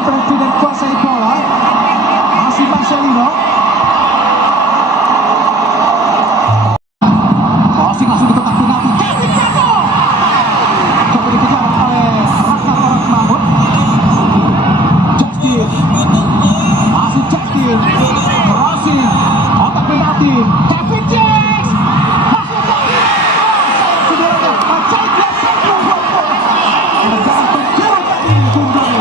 Previn dan kuasai bola. Masih Marcelino. Crossing langsung di kotak penalti. Kevin Capo. Coba dikejar oleh Raka Orang Mahmud. Justin. Masih Justin. Crossing. Kotak penalti. Kevin James. Masuk lagi. Saudaranya, Acaikia Satu buat bola. Jangan pencuri tadi Tunggari.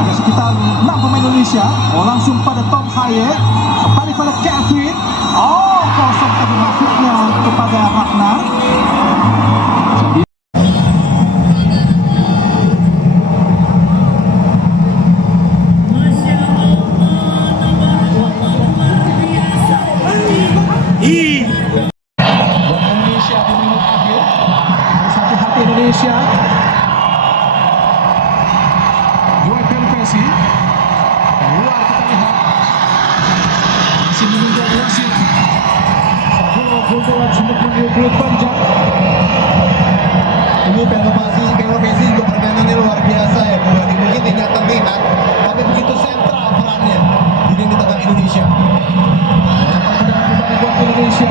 Ada sekitar 6 pemain Indonesia. Oh, langsung pada Tom Haye. Kembali pada Kevin. Oh, kosong tadi masuknya kepada Ragnar. Indonesia di menit akhir. Hati-hati Indonesia. Dua Pelpesi. Luar kita lihat. Masih menunggu wasit. Gol sudah menunggu panjang. Ini Pelopesi juga permainannya luar biasa ya, bukan mungkin tidak terlihat, tapi begitu sentral perannya di lini tengah Indonesia. Kembali buat Indonesia.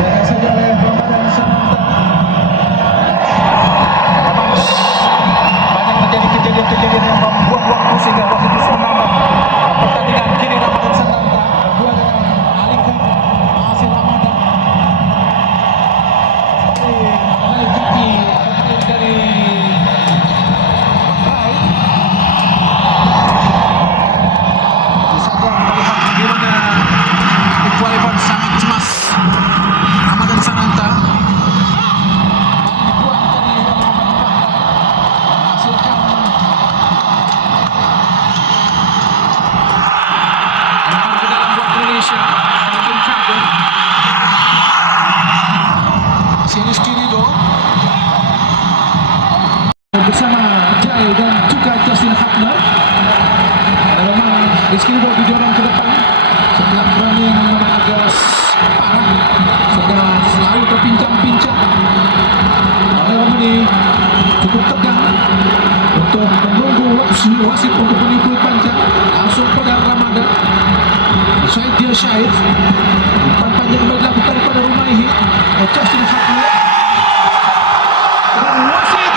Jaga saja oleh Ramadan Sananta. Banyak terjadi kejadian-kejadian yang membuang-buang sehingga wasit terus menambah pertandingan. Kini Ramadan Sananta dua dengan alihkan masih Ramadan. Dari kaki dari Rai. Bisa saja melihat bagaimana Iqbal sangat cemas. Ramadan Sananta dibuang tadi oleh menghasilkan umpan ke dalam buat Indonesia. Kemudian Kader sini Skirido bersama Jai dan juga Justin Hapner. Memang Skirido didorong ke depan setelah berani memang agak parah, sudah selalu terpincang-pincang. Malam ini cukup tegang untuk menunggu wasit untuk menipu panjang. Langsung pada Ramadan. Syahid umpan panjang dilakukan pada Rumaihi. Justin Hapner dan wasit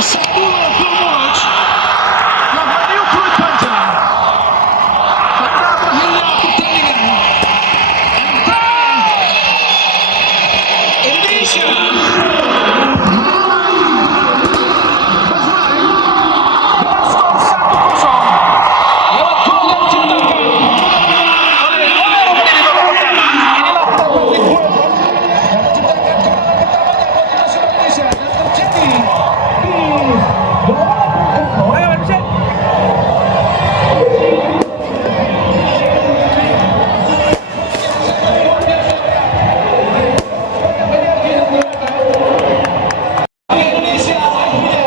Saifullah Gumaj yang menipu panjang. Pada berakhirnya pertandingan antara Indonesia melawan Bahrain dengan skor 1-0 lewat gol yang diciptakan oleh Omar menjadi babak pertama. Inilah penalti gol yang menciptakan kemenangan pertamanya buat nasional Indonesia dan terjadi di Indonesia akhirnya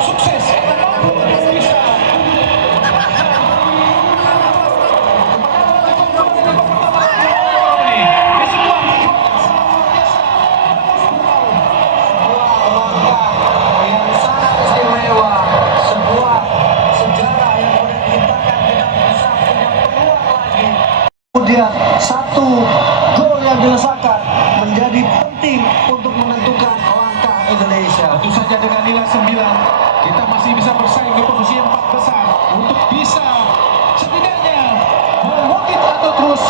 sukses karena mampu untuk bisa Yang sangat istimewa, sebuah sejarah yang boleh diciptakan, kita bisa punya peluang lagi. Kemudian satu gol yang dilesakan menjadi penting untuk menentukan langkah Indonesia. tentu saja dengan nilai 9 kita masih bisa bersaing di posisi 4 besar untuk bisa setidaknya mengungkit atau terus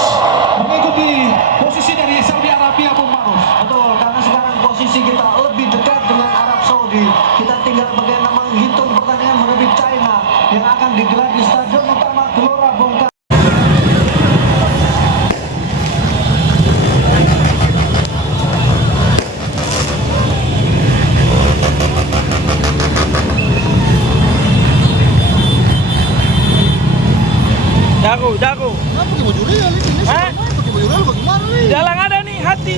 mengikuti posisi dari Saudi Arabia Bung Marus. Betul, karena sekarang posisi kita lebih dekat dengan Arab Saudi. Kita tinggal bagaimana menghitung pertandingan menuju China yang akan digelar di Stadion Utama Gelora Bung Karno. Jago. Kenapa pakai baju real ini? Hah? Pakai baju real bagaimana nih? Dalang ada nih hati.